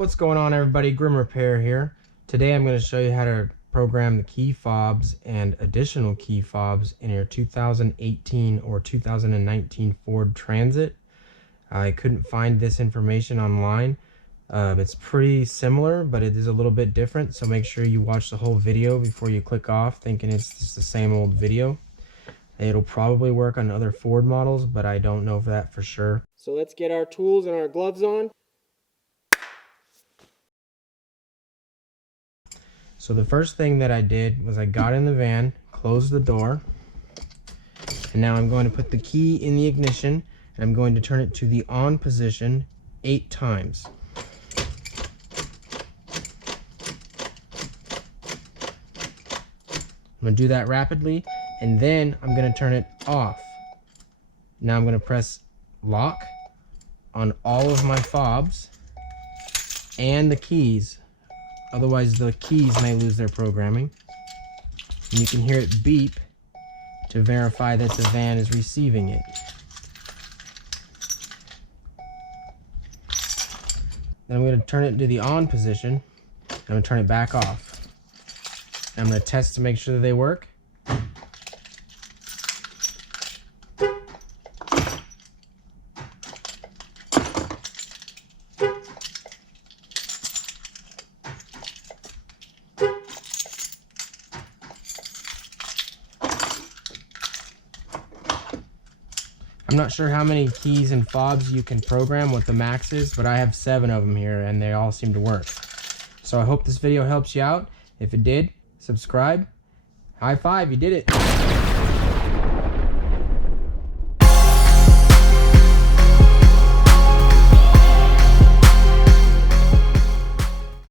What's going on, everybody? Grim Repair here. Today I'm going to show you how to program the key fobs and additional key fobs in your 2018 or 2019 Ford Transit. I couldn't find this information online. It's pretty similar, but it is a little bit different, so make sure you watch the whole video before you click off thinking it's just the same old video. It'll probably work on other Ford models, but I don't know that for sure. So let's get our tools and our gloves on. So the first thing that I did was I got in the van, closed the door, and now I'm going to put the key in the ignition, and I'm going to turn it to the on position 8 times. I'm going to do that rapidly, and then I'm going to turn it off. Now I'm going to press lock on all of my fobs and the keys. Otherwise the keys may lose their programming. And you can hear it beep to verify that the van is receiving it. Then I'm going to turn it to the on position. And I'm going to turn it back off. And I'm going to test to make sure that they work. I'm not sure how many keys and fobs you can program, what the max is, but I have 7 of them here and they all seem to work. So I hope this video helps you out. If it did, subscribe. High five, you did it.